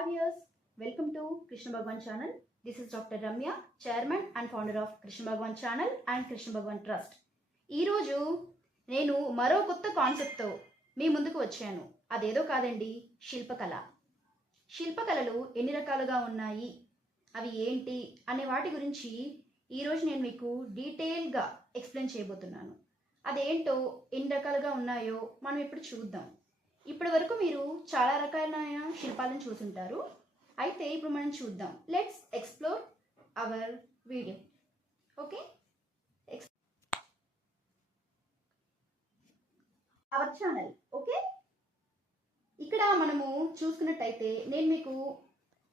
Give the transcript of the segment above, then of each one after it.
Hi viewers, welcome to Krishna Bhagwan channel. This is Dr. Ramya, chairman and founder of Krishna Bhagwan channel and Krishna Bhagwan Trust. ఈ రోజు నేను మరో కొత్త కాన్సెప్ట్తో మీ ముందుకు వచ్చాను. అదేదో కాదండి, శిల్పకళ. శిల్పకళలు ఎన్ని రకాలుగా ఉన్నాయి, అవి ఏంటి అనే వాటి గురించి ఈరోజు నేను మీకు డీటెయిల్గా ఎక్స్ప్లెయిన్ చేయబోతున్నాను. అదేంటో ఎన్ని రకాలుగా ఉన్నాయో మనం ఇప్పుడు చూద్దాం. ఇప్పటి వరకు మీరు చాలా రకాలైన శిల్పాలను చూసుంటారు. అయితే ఇప్పుడు మనం చూద్దాం. Let's explore hour video. Okay, our channel. Okay, ఇక్కడ మనము చూసుకున్నట్టయితే నేను మీకు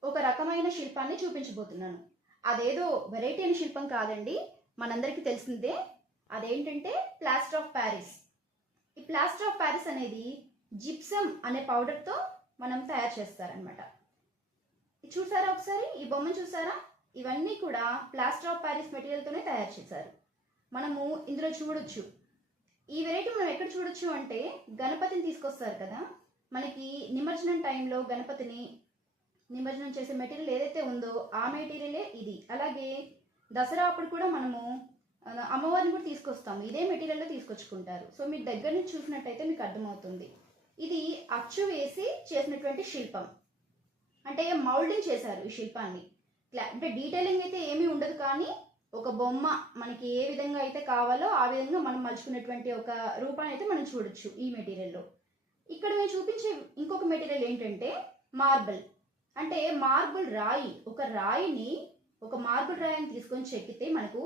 ఒక రకమైన శిల్పాన్ని చూపించబోతున్నాను. అదేదో వెరైటీ అయిన శిల్పం కాదండి, మనందరికీ తెలిసిందే. అదేంటంటే ప్లాస్టర్ ఆఫ్ ప్యారిస్. ఈ ప్లాస్టర్ ఆఫ్ ప్యారిస్ అనేది జిప్సమ్ అనే పౌడర్తో మనం తయారు చేస్తారనమాట. చూసారా ఒకసారి ఈ బొమ్మను చూసారా? ఇవన్నీ కూడా ప్లాస్టర్ ఆఫ్ ప్యారిస్ మెటీరియల్తోనే తయారు చేశారు. మనము ఇందులో చూడొచ్చు. ఈ వెరైటీ మనం ఎక్కడ చూడొచ్చు అంటే, గణపతిని తీసుకొస్తారు కదా, మనకి నిమజ్జనం టైంలో గణపతిని నిమజ్జనం చేసే మెటీరియల్ ఏదైతే ఉందో ఆ మెటీరియలే ఇది. అలాగే దసరా అప్పుడు కూడా మనము అమ్మవారిని కూడా తీసుకొస్తాము, ఇదే మెటీరియల్లో తీసుకొచ్చుకుంటారు. సో మీరు దగ్గర నుంచి చూసినట్టయితే మీకు అర్థమవుతుంది. ఇది అచ్చు వేసి చేసినటువంటి శిల్పం, అంటే మౌల్డింగ్ చేశారు ఈ శిల్పాన్ని. అంటే డీటెయిలింగ్ అయితే ఏమీ ఉండదు, కానీ ఒక బొమ్మ మనకి ఏ విధంగా అయితే కావాలో ఆ విధంగా మనం మలుచుకున్నటువంటి ఒక రూపాన్ని అయితే మనం చూడొచ్చు ఈ మెటీరియల్లో. ఇక్కడ నేను చూపించే ఇంకొక మెటీరియల్ ఏంటంటే మార్బుల్. అంటే మార్బుల్ రాయి, ఒక రాయిని, ఒక మార్బుల్ రాయిని తీసుకొని చెక్కితే మనకు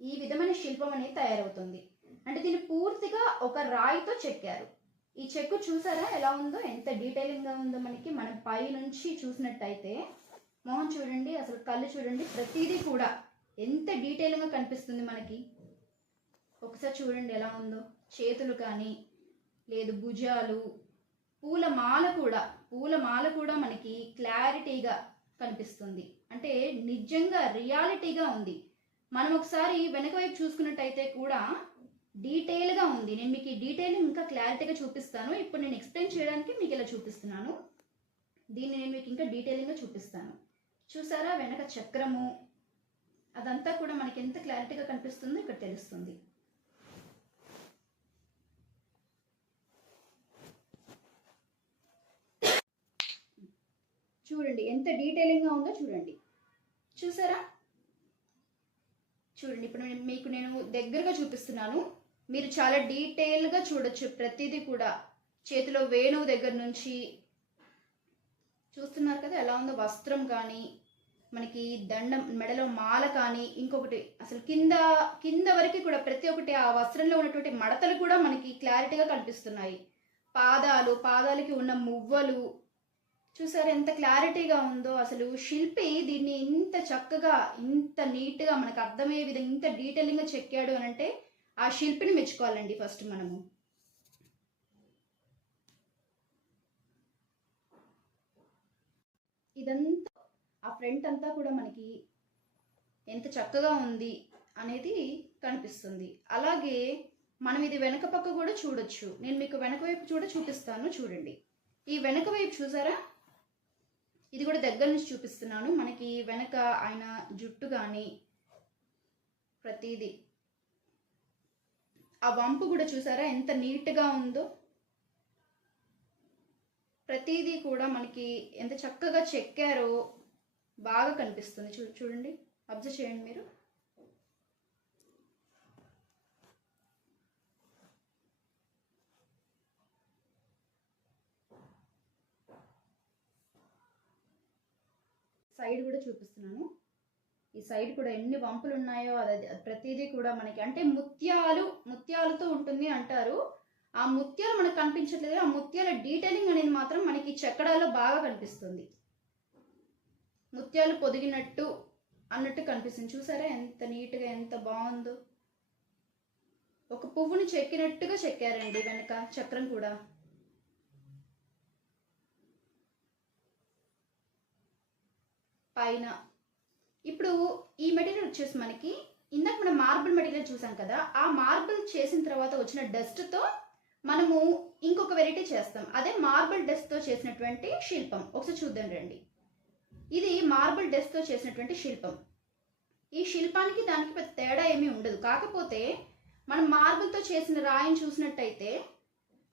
ఈ విధమైన శిల్పం అనేది తయారవుతుంది. అంటే దీన్ని పూర్తిగా ఒక రాయితో చెక్కారు. ఈ చెక్కు చూసారా ఎలా ఉందో, ఎంత డీటెయిలింగ్గా ఉందో. మనం పై నుంచి చూసినట్టయితే మొహం చూడండి, అసలు కళ్ళు చూడండి, ప్రతిదీ కూడా ఎంత డీటెయిలింగ్గా కనిపిస్తుంది మనకి. ఒకసారి చూడండి ఎలా ఉందో. చేతులు కానీ లేదు, భుజాలు, పూలమాల కూడా మనకి క్లారిటీగా కనిపిస్తుంది. అంటే నిజంగా రియాలిటీగా ఉంది. మనం ఒకసారి వెనక వైపు చూసుకున్నట్టయితే కూడా డీటెయిల్గా ఉంది. నేను మీకు ఈ డీటెయిలింగ్ ఇంకా క్లారిటీగా చూపిస్తాను. ఇప్పుడు నేను ఎక్స్ప్లెయిన్ చేయడానికి మీకు ఇలా చూపిస్తున్నాను. దీన్ని నేను మీకు ఇంకా డీటెయిలింగ్గా చూపిస్తాను. చూసారా వెనక చక్రము, అదంతా కూడా మనకి ఎంత క్లారిటీగా కనిపిస్తుందో ఇక్కడ తెలుస్తుంది. చూడండి ఎంత డీటెయిలింగ్గా ఉందో చూడండి. చూసారా? చూడండి ఇప్పుడు నేను దగ్గరగా చూపిస్తున్నాను. మీరు చాలా డీటెయిల్గా చూడొచ్చు ప్రతిదీ కూడా. చేతిలో వేణువు దగ్గర నుంచి చూస్తున్నారు కదా ఎలా ఉందో. వస్త్రం కానీ, మనకి దండం, మెడలో మాల కానీ, ఇంకొకటి అసలు కింద వరకు కూడా ప్రతి ఒక్కటి ఆ వస్త్రంలో ఉన్నటువంటి మడతలు కూడా మనకి క్లారిటీగా కనిపిస్తున్నాయి. పాదాలకి ఉన్న మువ్వలు చూసారా ఎంత క్లారిటీగా ఉందో. అసలు శిల్పి దీన్ని ఇంత చక్కగా, ఇంత నీట్గా మనకు అర్థమయ్యే విధంగా ఇంత డీటెయిలింగ్గా చెక్కాడు అని అంటే ఆ శిల్పిని మెచ్చుకోవాలండి ఫస్ట్ మనము. ఇదంతా ఆ ఫ్రంట్ అంతా కూడా మనకి ఎంత చక్కగా ఉంది అనేది కనిపిస్తుంది. అలాగే మనం ఇది వెనక పక్క కూడా చూడొచ్చు. నేను మీకు వెనక వైపు చూపిస్తాను. చూడండి ఈ వెనక వైపు చూసారా? ఇది కూడా దగ్గర నుంచి చూపిస్తున్నాను. మనకి వెనక ఆయన జుట్టు కానీ ప్రతిదీ, ఆ వంపు కూడా చూసారా ఎంత నీట్గా ఉందో. ప్రతిదీ కూడా మనకి ఎంత చక్కగా చెక్కారో బాగా కనిపిస్తుంది. చూడండి, అబ్జర్వ్ చేయండి మీరు. సైడ్ కూడా చూపిస్తున్నాను. ఈ సైడ్ కూడా ఎన్ని వంపులు ఉన్నాయో అది ప్రతిదీ కూడా మనకి, అంటే ముత్యాలతో ఉంటుంది అంటారు. ఆ ముత్యాలు మనకు కనిపించట్లేదు, ఆ ముత్యాల డీటెయిలింగ్ అనేది మాత్రం మనకి చెక్కడాలో బాగా కనిపిస్తుంది. ముత్యాలు పొదిగినట్టు అన్నట్టు కనిపిస్తుంది. చూసారా ఎంత నీట్గా, ఎంత బాగుందో. ఒక పువ్వుని చెక్కినట్టుగా చెక్కారండి వెనక చక్రం కూడా. పైన ఇప్పుడు ఈ మెటీరియల్ వచ్చేసి మనకి ఇందాక మనం మార్బుల్ మెటీరియల్ చూసాం కదా, ఆ మార్బుల్ చేసిన తర్వాత వచ్చిన డస్ట్తో మనము ఇంకొక వెరైటీ చేస్తాం, అదే మార్బుల్ డస్ట్తో చేసినటువంటి శిల్పం. ఒకసారి చూద్దాం రండి. ఇది మార్బుల్ డస్ట్తో చేసినటువంటి శిల్పం. ఈ శిల్పానికి దానికి పెద్ద తేడా ఏమీ ఉండదు. కాకపోతే మనం మార్బుల్తో చేసిన రాయిని చూసినట్టయితే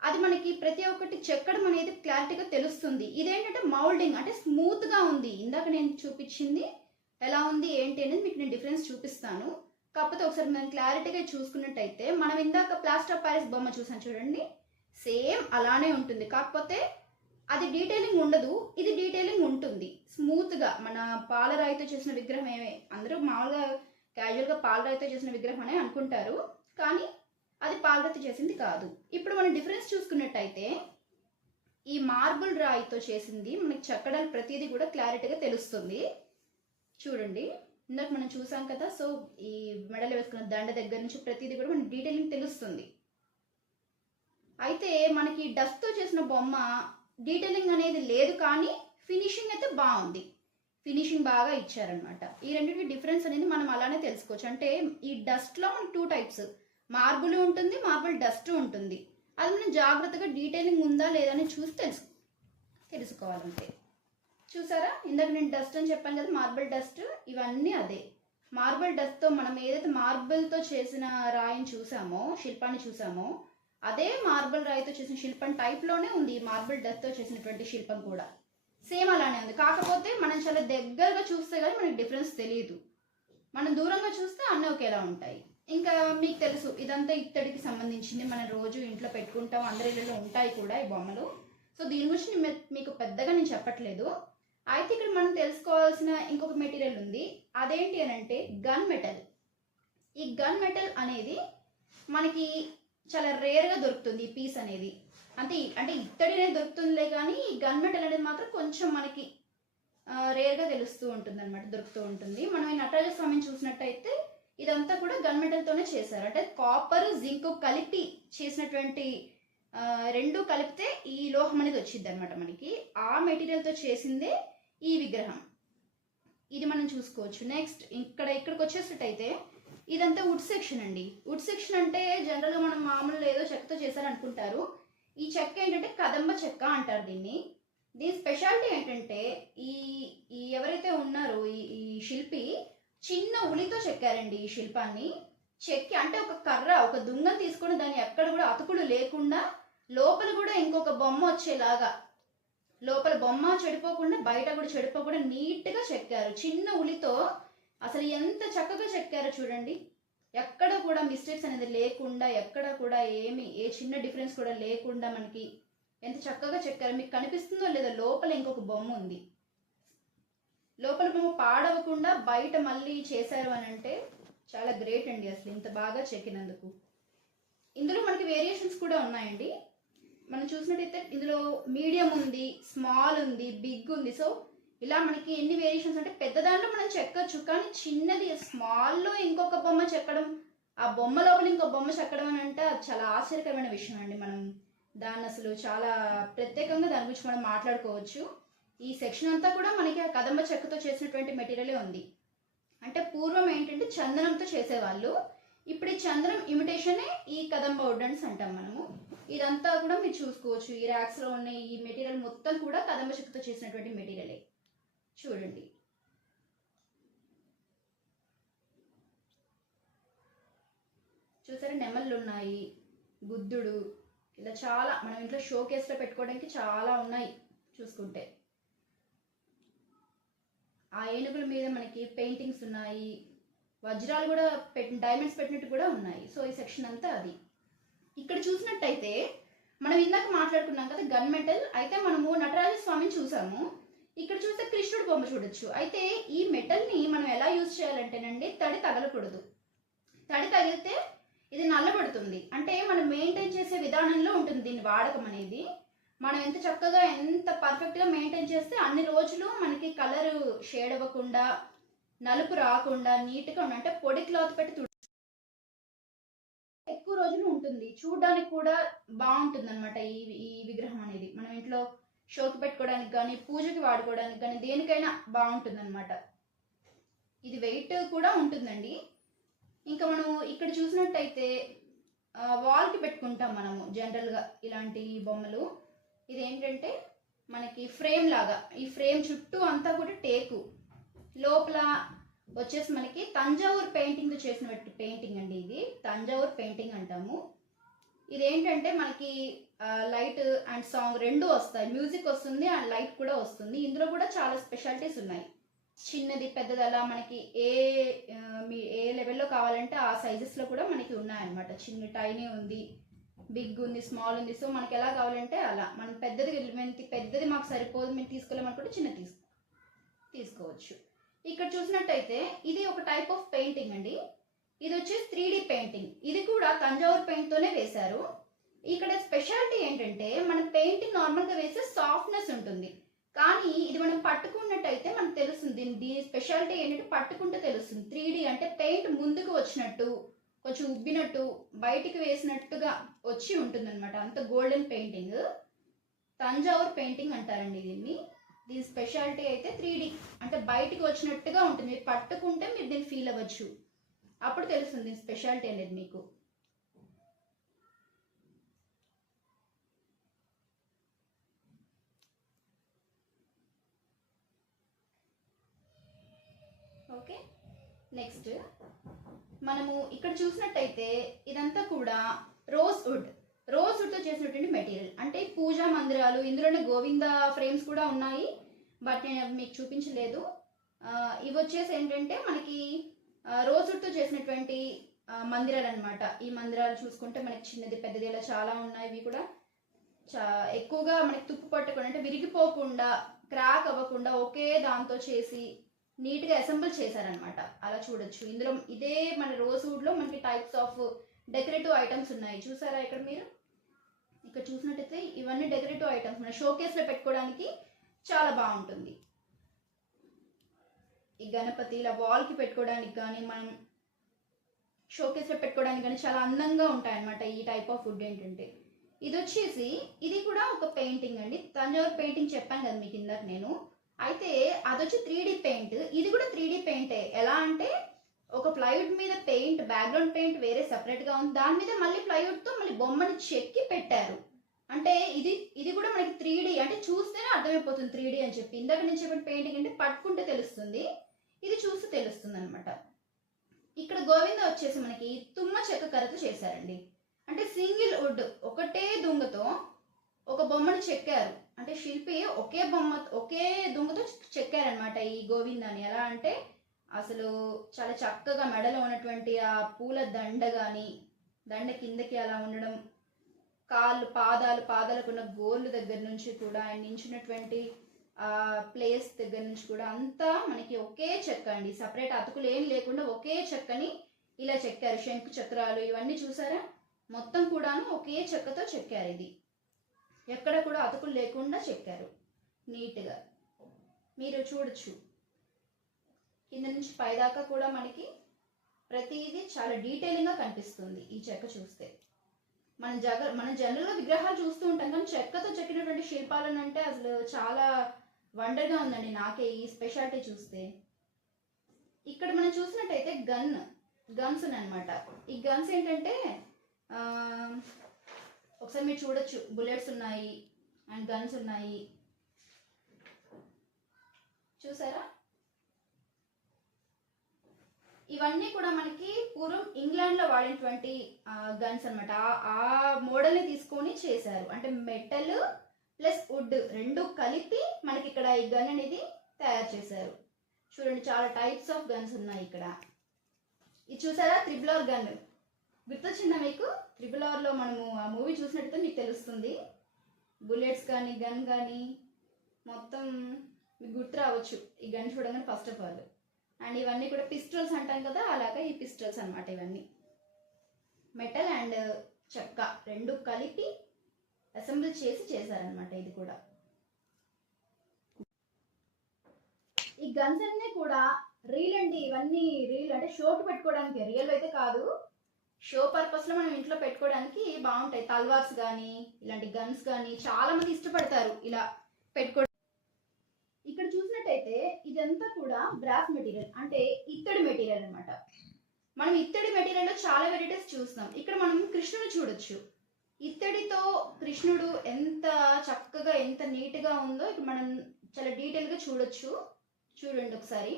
అది మనకి ప్రతి ఒక్కటి చెక్కడం అనేది క్లారిటీగా తెలుస్తుంది. ఇదేంటంటే మౌల్డింగ్, అంటే స్మూత్గా ఉంది. ఇందాక నేను చూపించింది ఎలా ఉంది ఏంటి అనేది మీకు నేను డిఫరెన్స్ చూపిస్తాను. కాకపోతే ఒకసారి మనం క్లారిటీగా చూసుకున్నట్టయితే మనం ఇందాక ప్లాస్టర్ ఆఫ్ ప్యారిస్ బొమ్మ చూసాను చూడండి, సేమ్ అలానే ఉంటుంది. కాకపోతే అది డీటెయిలింగ్ ఉండదు, ఇది డీటెయిలింగ్ ఉంటుంది స్మూత్గా. మన పాలరాయితో చేసిన విగ్రహం అందరూ మామూలుగా క్యాజువల్గా పాలరాయితో చేసిన విగ్రహం అనే అనుకుంటారు, కానీ అది పాలరాయితో చేసింది కాదు. ఇప్పుడు మనం డిఫరెన్స్ చూసుకున్నట్టయితే ఈ మార్బుల్ రాయితో చేసింది మనకి చెక్కడాలు ప్రతిదీ కూడా క్లారిటీగా తెలుస్తుంది. చూడండి, ఇందాక మనం చూసాం కదా, సో ఈ మెడలో వేసుకున్న దండ దగ్గర నుంచి ప్రతిదీ కూడా మనకి డీటెయిలింగ్ తెలుస్తుంది. అయితే మనకి డస్ట్తో చేసిన బొమ్మ డీటెయిలింగ్ అనేది లేదు, కానీ ఫినిషింగ్ అయితే బాగుంది. ఫినిషింగ్ బాగా ఇచ్చారనమాట. ఈ రెండింటి డిఫరెన్స్ అనేది మనం అలానే తెలుసుకోవచ్చు. అంటే ఈ డస్ట్లో మనకి 2 టైప్స్, మార్బుల్ ఉంటుంది, మార్బుల్ డస్ట్ ఉంటుంది. అది మనం జాగ్రత్తగా డీటెయిలింగ్ ఉందా లేదా అని చూసి తెలుసుకోవాలంటే. చూసారా, ఇందాక నేను డస్ట్ అని చెప్పాను కదా, మార్బుల్ డస్ట్, ఇవన్నీ అదే. మార్బుల్ డస్ట్తో మనం ఏదైతే మార్బుల్తో చేసిన రాయిని చూసామో, శిల్పాన్ని చూసామో, అదే మార్బుల్ రాయితో చేసిన శిల్పం టైప్లోనే ఉంది ఈ మార్బుల్ డస్ట్తో చేసినటువంటి శిల్పం కూడా. సేమ్ అలానే ఉంది. కాకపోతే మనం చాలా దగ్గరగా చూస్తే కానీ మనకి డిఫరెన్స్ తెలియదు, మనం దూరంగా చూస్తే అన్నీ ఒకేలా ఉంటాయి. ఇంకా మీకు తెలుసు, ఇదంతా ఇత్తడికి సంబంధించింది, మనం రోజు ఇంట్లో పెట్టుకుంటాం, అందరి ఇళ్ళలో ఉంటాయి కూడా ఈ బొమ్మలు. సో దీని గురించి మీకు పెద్దగా నేను చెప్పట్లేదు. అయితే ఇక్కడ మనం తెలుసుకోవాల్సిన ఇంకొక మెటీరియల్ ఉంది, అదేంటి అని అంటే గన్ మెటల్. ఈ గన్ మెటల్ అనేది మనకి చాలా రేర్గా దొరుకుతుంది ఈ పీస్ అనేది. అంటే ఇత్తడి అనేది దొరుకుతుందిలే, కానీ ఈ గన్ మెటల్ అనేది మాత్రం కొంచెం మనకి రేర్గా తెలుస్తూ ఉంటుంది అనమాట, దొరుకుతూ ఉంటుంది. మనం ఈ నటరాజ స్వామిని చూసినట్టయితే ఇదంతా కూడా గన్ మెటల్తోనే చేశారు. అంటే కాపర్ జింక్ కలిపి చేసినటువంటి 2 కలిపితే ఈ లోహం అనేది వచ్చింది అనమాట మనకి. ఆ మెటీరియల్తో చేసిందే ఈ విగ్రహం. ఇది మనం చూసుకోవచ్చు. నెక్స్ట్ ఇక్కడికి వచ్చేసినట్టయితే ఇదంతా వుడ్ సెక్షన్ అండి. వుడ్ సెక్షన్ అంటే జనరల్గా మనం మామూలు ఏదో చెక్కతో చేశారనుకుంటారు. ఈ చెక్క ఏంటంటే కదంబ చెక్క అంటారు దీన్ని. దీని స్పెషాలిటీ ఏంటంటే ఈ ఎవరైతే ఉన్నారో ఈ శిల్పి చిన్న ఉలితో చెక్కారండి ఈ శిల్పాన్ని. చెక్కి అంటే ఒక కర్ర, ఒక దుంగను తీసుకొని దాన్ని ఎక్కడ కూడా అతుకులు లేకుండా లోపల కూడా ఇంకొక బొమ్మ వచ్చేలాగా, లోపల బొమ్మ చెడిపోకుండా బయట కూడా చెడిపోకుండా నీట్గా చెక్కారు చిన్న ఉలితో. అసలు ఎంత చక్కగా చెక్కారో చూడండి, ఎక్కడ కూడా మిస్టేక్స్ అనేది లేకుండా, ఎక్కడ కూడా ఏ చిన్న డిఫరెన్స్ కూడా లేకుండా మనకి ఎంత చక్కగా చెక్కారు. మీకు కనిపిస్తుందో లేదో, లోపల ఇంకొక బొమ్మ ఉంది. లోపల బొమ్మ పాడవకుండా బయట మళ్ళీ చేశారు అని అంటే చాలా గ్రేట్ అండి, అసలు ఇంత బాగా చెక్కినందుకు. ఇందులో మనకి వేరియేషన్స్ కూడా ఉన్నాయండి. మనం చూసినట్టయితే ఇందులో మీడియం ఉంది, స్మాల్ ఉంది, బిగ్ ఉంది. సో ఇలా మనకి ఎన్ని వేరియేషన్స్ అంటే పెద్ద దాంట్లో మనం చెక్కచ్చు, కానీ చిన్నది స్మాల్లో ఇంకొక బొమ్మ చెక్కడం, ఆ బొమ్మ లోపల ఇంకో బొమ్మ చెక్కడం అని అంటే అది చాలా ఆశ్చర్యకరమైన విషయం అండి. మనం దాన్ని అసలు చాలా ప్రత్యేకంగా దాని గురించి మనం మాట్లాడుకోవచ్చు. ఈ సెక్షన్ అంతా కూడా మనకి ఆ కదంబ చెక్కతో చేసినటువంటి మెటీరియలే ఉంది. అంటే పూర్వం ఏంటంటే చందనంతో చేసేవాళ్ళు, ఇప్పుడు ఈ చందనం ఇమిటేషనే ఈ కదంబ వుడ్స్ అంటాం మనము. ఇదంతా కూడా మీరు చూసుకోవచ్చు, ఈ ర్యాక్స్లో ఉన్న ఈ మెటీరియల్ మొత్తం కూడా కదంబ చెక్కతో చేసినటువంటి మెటీరియలే. చూడండి, చూసారా, నెమళ్ళు ఉన్నాయి, బుద్ధుడు, ఇలా చాలా మనం ఇంట్లో షో కేస్లో పెట్టుకోవడానికి చాలా ఉన్నాయి చూసుకుంటే. ఆ ఏనుగుల మీద మనకి పెయింటింగ్స్ ఉన్నాయి, వజ్రాలు కూడా డైమండ్స్ పెట్టినట్టు కూడా ఉన్నాయి. సో ఈ సెక్షన్ అంతా అది. ఇక్కడ చూసినట్టయితే మనం ఇందాక మాట్లాడుకున్నాం కదా గన్ మెటల్, అయితే మనము నటరాజ స్వామిని చూసాము. ఇక్కడ చూస్తే కృష్ణుడు బొమ్మ చూడొచ్చు. అయితే ఈ మెటల్ని మనం ఎలా యూజ్ చేయాలంటేనండి, తడి తగలకూడదు. తడి తగిలితే ఇది నల్లబడుతుంది. అంటే మనం మెయింటైన్ చేసే విధానంలో ఉంటుంది దీని వాడకం అనేది. మనం ఎంత చక్కగా ఎంత పర్ఫెక్ట్గా మెయింటైన్ చేస్తే అన్ని రోజులు మనకి కలర్ షేడ్ అవ్వకుండా, నలుపు రాకుండా నీట్గా ఉండి, అంటే పొడి క్లాత్ పెట్టి ఎక్కువ రోజులు ఉంటుంది. చూడడానికి కూడా బాగుంటుంది అనమాట ఈ విగ్రహం అనేది. మనం ఇంట్లో షోకి పెట్టుకోవడానికి కానీ, పూజకి వాడుకోవడానికి కానీ, దేనికైనా బాగుంటుంది అనమాట. ఇది వెయిట్ కూడా ఉంటుందండి. ఇంకా మనం ఇక్కడ చూసినట్టయితే వాల్కి పెట్టుకుంటాం మనము జనరల్గా ఇలాంటి బొమ్మలు. ఇదేంటంటే మనకి ఫ్రేమ్ లాగా, ఈ ఫ్రేమ్ చుట్టూ అంతా కూడా టేకు, లోపల వచ్చేసి మనకి తంజావూరు పెయింటింగ్తో చేసిన పెయింటింగ్ అండి. ఇది తంజావూరు పెయింటింగ్ అంటాము. ఇదేంటంటే మనకి లైట్ అండ్ సాంగ్ రెండు వస్తాయి, మ్యూజిక్ వస్తుంది అండ్ లైట్ కూడా వస్తుంది. ఇందులో కూడా చాలా స్పెషాలిటీస్ ఉన్నాయి, చిన్నది పెద్దది అలా మనకి ఏ లెవెల్లో కావాలంటే ఆ సైజెస్లో కూడా మనకి ఉన్నాయన్నమాట. చిన్న టైనీ ఉంది, బిగ్ ఉంది, స్మాల్ ఉంది. సో మనకి ఎలా కావాలంటే అలా, మనం పెద్దది మాకు సరిపోదు మేము తీసుకోలేమనుకుంటే చిన్నది తీసుకోవచ్చు. ఇక్కడ చూసినట్టయితే ఇది ఒక టైప్ ఆఫ్ పెయింటింగ్ అండి. ఇది వచ్చేసి 3D పెయింటింగ్. ఇది కూడా తంజావూరు పెయింట్తోనే వేశారు. ఇక్కడ స్పెషాలిటీ ఏంటంటే మన పెయింటింగ్ నార్మల్గా వేస్తే సాఫ్ట్నెస్ ఉంటుంది, కానీ ఇది మనం పట్టుకున్నట్టయితే మనకు తెలుస్తుంది. దీని స్పెషాలిటీ ఏంటంటే పట్టుకుంటే తెలుస్తుంది. 3D అంటే పెయింట్ ముందుకు వచ్చినట్టు, కొంచెం ఉబ్బినట్టు, బయటికి వేసినట్టుగా వచ్చి ఉంటుంది అనమాట. అంత గోల్డెన్ పెయింటింగ్ తంజావూరు పెయింటింగ్ అంటారండి దీన్ని. దీని స్పెషాలిటీ అయితే 3D అంటే బయటికి వచ్చినట్టుగా ఉంటుంది. మీరు పట్టుకుంటే మీరు దీన్ని ఫీల్ అవ్వచ్చు, అప్పుడు తెలుస్తుంది దీని స్పెషాలిటీ అనేది మీకు. ఓకే, నెక్స్ట్ మనము ఇక్కడ చూసినట్టయితే ఇదంతా కూడా రోజ్వుడ్తో చేసినటువంటి మెటీరియల్. అంటే పూజా మందిరాలు, ఇందులోనే గోవింద ఫ్రేమ్స్ కూడా ఉన్నాయి, బట్ నేను మీకు చూపించలేదు. ఇవి వచ్చేసి ఏంటంటే మనకి రోజ్వుడ్తో చేసినటువంటి మందిరాలు అనమాట. ఈ మందిరాలు చూసుకుంటే మనకి చిన్నది పెద్దది ఇలా చాలా ఉన్నాయి. ఇవి కూడా ఎక్కువగా మనకి తుప్పు పట్టకుండా, అంటే విరిగిపోకుండా, క్రాక్ అవ్వకుండా ఒకే దాంతో చేసి నీట్గా అసెంబుల్ చేశారనమాట. అలా చూడొచ్చు. ఇందులో ఇదే మన రోజ్వుడ్లో మనకి టైప్స్ ఆఫ్ డెకరేటివ్ ఐటమ్స్ ఉన్నాయి. చూసారా ఇక్కడ మీరు ఇక్కడ చూసినట్టయితే ఇవన్నీ డెకరేటివ్ ఐటమ్స్ మన షోకేస్లో పెట్టుకోవడానికి చాలా బాగుంటుంది. ఈ గణపతి ఇలా వాల్కి పెట్టుకోవడానికి కానీ, మనం షోకేస్లో పెట్టుకోవడానికి కానీ చాలా అందంగా ఉంటాయన్నమాట. ఈ టైప్ ఆఫ్ వుడ్ ఏంటంటే ఇది వచ్చేసి ఇది కూడా ఒక పెయింటింగ్ అండి. తంజావూరు పెయింటింగ్ చెప్పాను కదా మీకు ఇందాక నేను. అయితే అది వచ్చి 3D పెయింట్. ఇది కూడా 3D పెయింటే. ఎలా అంటే ఒక ప్లైవుడ్ మీద పెయింట్, బ్యాక్గ్రౌండ్ పెయింట్ వేరే సపరేట్గా ఉంది, దాని మీద మళ్ళీ ప్లైవుడ్తో మళ్ళీ బొమ్మని చెక్కి పెట్టారు. అంటే ఇది కూడా మనకి 3D అంటే చూస్తేనే అర్థమైపోతుంది 3D అని చెప్పి. ఇందాక నేను చెప్పిన పెయింటింగ్ అంటే పట్టుకుంటే తెలుస్తుంది, ఇది చూస్తే తెలుస్తుంది అనమాట. ఇక్కడ గోవింద వచ్చేసి మనకి తుమ్మ చెక్క కర్రతో చేశారండి. అంటే సింగిల్ వుడ్, ఒకటే దుంగతో ఒక బొమ్మను చెక్కారు. అంటే శిల్పి ఒకే దుంగతో చెక్కారనమాట ఈ గోవిందాన్ని. ఎలా అంటే అసలు చాలా చక్కగా మెడలో ఉన్నటువంటి ఆ పూల దండ కానీ, దండ కిందకి అలా ఉండడం, పాదాలకున్న గోర్లు దగ్గర నుంచి కూడా, ఆయన నించున్నటువంటి ఆ ప్లేస్ దగ్గర నుంచి కూడా అంతా మనకి ఒకే చెక్క అండి. సపరేట్ అతుకులు ఏం లేకుండా ఒకే చెక్కని ఇలా చెక్కారు. శంకు చక్రాలు ఇవన్నీ చూసారా, మొత్తం కూడాను ఒకే చెక్కతో చెక్కారు. ఇది ఎక్కడ కూడా అతుకులు లేకుండా చెక్కారు నీట్గా. మీరు చూడొచ్చు కింద నుంచి పైదాకా కూడా మనకి ప్రతిదీ చాలా డీటెయిలింగ్గా కనిపిస్తుంది ఈ చెక్క చూస్తే. మన జనరల్గా విగ్రహాలు చూస్తూ ఉంటాం, కానీ చెక్కతో చెక్కినటువంటి శిల్పాలను అంటే అసలు చాలా వండర్గా ఉందండి నాకే ఈ స్పెషాలిటీ చూస్తే. ఇక్కడ మనం చూసినట్టయితే గన్స్ అనమాట. ఈ గన్స్ ఏంటంటే ఒకసారి మీరు చూడొచ్చు, బుల్లెట్స్ ఉన్నాయి అండ్ గన్స్ ఉన్నాయి, చూసారా. ఇవన్నీ కూడా మనకి పూర్వం ఇంగ్లాండ్లో వాడినటువంటి గన్స్ అనమాట. ఆ మోడల్ని తీసుకొని చేశారు. అంటే మెటల్ ప్లస్ వుడ్ రెండు కలిపి మనకి ఇక్కడ ఈ గన్ అనేది తయారు చేశారు. చూడండి, చాలా టైప్స్ ఆఫ్ గన్స్ ఉన్నాయి ఇక్కడ. ఇది చూసారా, త్రిబుల్ గన్ గుర్తొచ్చిందా మీకు? త్రిబుల్ మనము ఆ మూవీ చూసినట్టయితే మీకు తెలుస్తుంది. బుల్లెట్స్ కానీ గన్ కానీ మొత్తం మీకు గుర్తు రావచ్చు ఈ గన్ చూడగానే ఫస్ట్ ఆఫ్ ఆల్. అండ్ ఇవన్నీ కూడా పిస్టల్స్ అంటాం కదా, అలాగా ఈ పిస్టల్స్ అనమాట. ఇవన్నీ మెటల్ అండ్ చెక్క రెండు కలిపి అసెంబ్లీ చేశారనమాట. ఇది కూడా ఈ గన్స్ అన్నీ కూడా రీల్ అండి. ఇవన్నీ రీల్ అంటే షోకి పెట్టుకోవడానికి, రియల్ అయితే కాదు, షో పర్పస్లో మనం ఇంట్లో పెట్టుకోవడానికి బాగుంటాయి. తల్వార్స్ కానీ ఇలాంటి గన్స్ కానీ చాలా మంది ఇష్టపడతారు ఇలా పెట్టుకోవడం. ఇక్కడ చూసినట్టయితే ఇదంతా కూడా బ్రాస్ మెటీరియల్, అంటే ఇత్తడి మెటీరియల్ అనమాట. మనం ఇత్తడి మెటీరియల్లో చాలా వెరైటీస్ చూస్తాం. ఇక్కడ మనం కృష్ణుడు చూడొచ్చు. ఇత్తడితో కృష్ణుడు ఎంత చక్కగా ఎంత నీట్గా ఉందో ఇక్కడ మనం చాలా డీటెయిల్గా చూడొచ్చు. చూడండి ఒకసారి.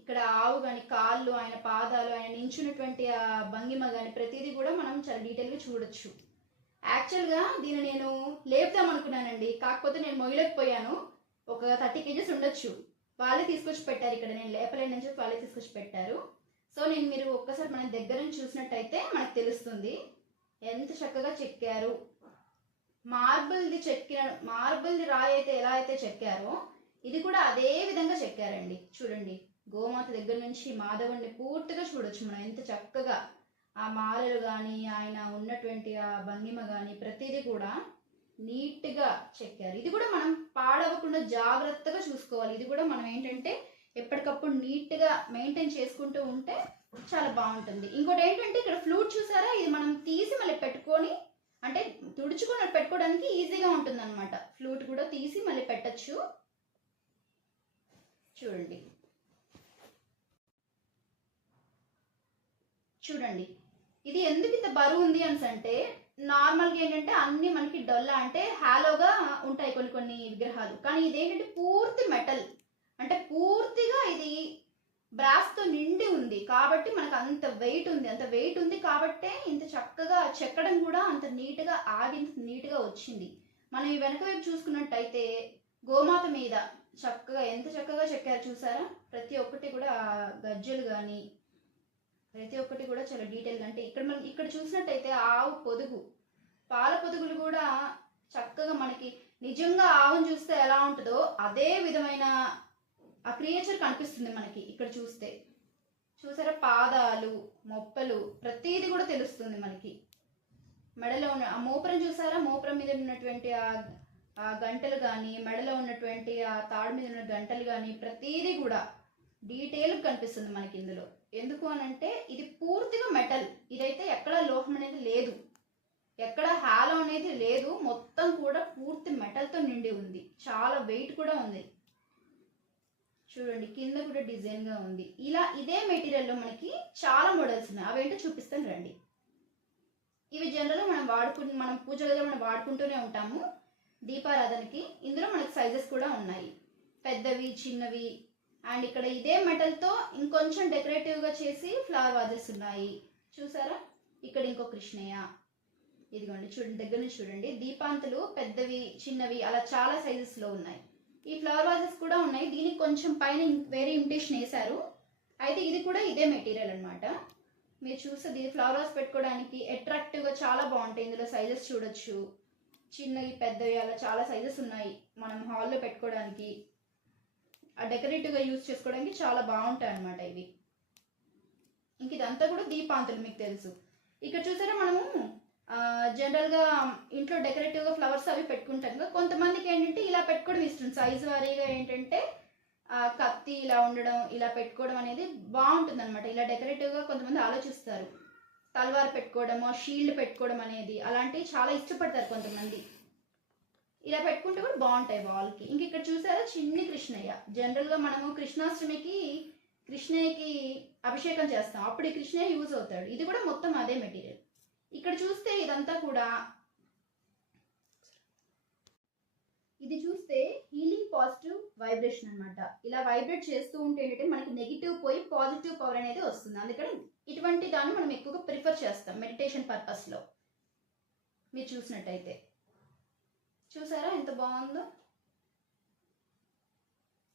ఇక్కడ ఆవు కానీ కాళ్ళు, ఆయన పాదాలు, ఆయన నించున్నటువంటి ఆ భంగిమ కానీ ప్రతిదీ కూడా మనం చాలా డీటెయిల్గా చూడొచ్చు. యాక్చువల్గా దీన్ని నేను లేపుదాం అనుకున్నానండి, కాకపోతే నేను మొయ్యలేకపోయాను. ఒక 30 kgs ఉండొచ్చు. వాళ్ళే తీసుకొచ్చి పెట్టారు ఇక్కడ, నేను లేపలేనని చెప్పి వాళ్ళే తీసుకొచ్చి పెట్టారు. సో నేను మీరు ఒక్కసారి మన దగ్గర నుంచి చూసినట్టయితే మనకు తెలుస్తుంది ఎంత చక్కగా చెక్కారు. మార్బుల్ది రాయి అయితే ఎలా అయితే చెక్కారో ఇది కూడా అదే విధంగా చెక్కారండి. చూడండి, గోమాత దగ్గర నుంచి మాధవుడిని పూర్తిగా చూడొచ్చు మనం ఎంత చక్కగా. ఆ మాలలు కానీ ఆయన ఉన్నటువంటి ఆ భంగిమ కానీ ప్రతిదీ కూడా నీట్గా చెక్కారు. ఇది కూడా మనం పాడవకుండా జాగ్రత్తగా చూసుకోవాలి. ఇది కూడా మనం ఏంటంటే ఎప్పటికప్పుడు నీట్గా మెయింటైన్ చేసుకుంటూ ఉంటే చాలా బాగుంటుంది. ఇంకోటి ఏంటంటే ఇక్కడ ఫ్లూట్ చూసారా, ఇది మనం తీసి మళ్ళీ పెట్టుకొని అంటే తుడుచుకొని పెట్టుకోవడానికి ఈజీగా ఉంటుంది అనమాట. ఫ్లూట్ కూడా తీసి మళ్ళీ పెట్టచ్చు. చూడండి చూడండి ఇది ఎందుకు ఇంత బరువు ఉంది అంటే నార్మల్గా ఏంటంటే అన్ని మనకి డొల్లా అంటే హాలోగా ఉంటాయి కొన్ని కొన్ని విగ్రహాలు, కానీ ఇదేంటంటే పూర్తి మెటల్ అంటే పూర్తిగా ఇది బ్రాస్తో నిండి ఉంది కాబట్టి మనకు అంత వెయిట్ ఉంది కాబట్టే ఇంత చక్కగా చెక్కడం కూడా అంత నీట్గా నీట్గా వచ్చింది. మనం ఈ వెనక వైపు చూసుకున్నట్టయితే గోమాత మీద చక్కగా ఎంత చక్కగా చెక్కారు చూసారా. ప్రతి ఒక్కటి కూడా గజ్జలు కానీ ప్రతి ఒక్కటి కూడా చాలా డీటెయిల్గా. అంటే ఇక్కడ చూసినట్టయితే ఆవు పొదుగు, పాల పొదుగులు కూడా చక్కగా మనకి నిజంగా ఆవును చూస్తే ఎలా ఉంటుందో అదే విధమైన ఆ క్రియేచర్ కనిపిస్తుంది మనకి ఇక్కడ చూస్తే. చూసారా, పాదాలు, మొప్పలు ప్రతిదీ కూడా తెలుస్తుంది మనకి. మెడలో ఉన్న ఆ మోపురం చూసారా, మోపురం మీద ఉన్నటువంటి ఆ గంటలు కానీ, మెడలో ఉన్నటువంటి ఆ తాడు మీద ఉన్న గంటలు కానీ ప్రతిదీ కూడా డీటెయిల్ కనిపిస్తుంది మనకి ఇందులో. ఎందుకు అనంటే ఇది పూర్తిగా మెటల్. ఇదైతే ఎక్కడ లోహం అనేది లేదు, ఎక్కడ హాలో అనేది లేదు, మొత్తం కూడా పూర్తి మెటల్తో నిండి ఉంది. చాలా వెయిట్ కూడా ఉంది. చూడండి, కింద కూడా డిజైన్గా ఉంది. ఇలా ఇదే మెటీరియల్లో మనకి చాలా మోడల్స్ ఉన్నాయి. అవేంటో చూపిస్తాను రండి. ఇవి జనరల్గా మనం పూజ గదిలో మనం వాడుకుంటూనే ఉంటాము దీపారాధనకి. ఇందులో మనకి సైజెస్ కూడా ఉన్నాయి, పెద్దవి, చిన్నవి. అండ్ ఇక్కడ ఇదే మెటల్తో ఇంకొంచెం డెకరేటివ్గా చేసి ఫ్లవర్ వాజెస్ ఉన్నాయి. చూసారా, ఇక్కడ ఇంకో కృష్ణయ్య. ఇదిగోండి చూడండి, దగ్గర నుంచి చూడండి. దీపాంతులు పెద్దవి, చిన్నవి అలా చాలా సైజెస్లో ఉన్నాయి. ఈ ఫ్లవర్ వాజెస్ కూడా ఉన్నాయి. దీనికి కొంచెం పైన వేరే ఇమిటేషన్ వేశారు. అయితే ఇది కూడా ఇదే మెటీరియల్ అనమాట. మీరు చూస్తే దీని ఫ్లవర్ వాజ్ పెట్టుకోవడానికి అట్రాక్టివ్గా చాలా బాగుంటాయి. ఇందులో సైజెస్ చూడొచ్చు, చిన్నవి, పెద్దవి అలా చాలా సైజెస్ ఉన్నాయి. మనం హాల్లో పెట్టుకోవడానికి ఆ డెకరేటివ్గా యూజ్ చేసుకోవడానికి చాలా బాగుంటాయి అన్నమాట ఇవి. ఇంక ఇదంతా కూడా దీపాంతులు మీకు తెలుసు. ఇక్కడ చూసారా, మనము జనరల్గా ఇంట్లో డెకరేటివ్గా ఫ్లవర్స్ అవి పెట్టుకుంటాం కదా. కొంతమందికి ఏంటంటే ఇలా పెట్టుకోవడం ఇష్టం, సైజు వారీగా ఏంటంటే కత్తి ఇలా ఉండడం, ఇలా పెట్టుకోవడం అనేది బాగుంటుంది అనమాట. ఇలా డెకరేటివ్గా కొంతమంది ఆలోచిస్తారు. తల్వార్ పెట్టుకోవడము, షీల్డ్ పెట్టుకోవడం అనేది అలాంటివి చాలా ఇష్టపడతారు కొంతమంది. ఇలా పెట్టుకుంటే కూడా బాగుంటాయి వాల్కి. ఇంక ఇక్కడ చూసారా, చిన్ని కృష్ణయ్య. జనరల్గా మనము కృష్ణాష్టమికి కృష్ణయ్యకి అభిషేకం చేస్తాం, అప్పుడు ఈ కృష్ణయ్య యూజ్ అవుతాడు. ఇది కూడా మొత్తం అదే మెటీరియల్. ఇక్కడ చూస్తే ఇదంతా కూడా ఇది చూస్తే హీలింగ్ పాజిటివ్ వైబ్రేషన్ అనమాట. ఇలా వైబ్రేట్ చేస్తూ ఉంటే ఏంటంటే మనకి నెగిటివ్ పోయి పాజిటివ్ పవర్ అనేది వస్తుంది. అందుకని ఇటువంటి దాన్ని మనం ఎక్కువగా ప్రిఫర్ చేస్తాం మెడిటేషన్ పర్పస్లో. మీరు చూసినట్టయితే చూసారా ఎంత బాగుందో.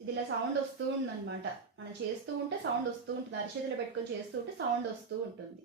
ఇది ఇలా సౌండ్ వస్తూ ఉందన్నమాట. మనం చేస్తూ ఉంటే సౌండ్ వస్తూ ఉంటుంది, అరిచేతిలో పెట్టుకొని చేస్తూ ఉంటే సౌండ్ వస్తూ ఉంటుంది.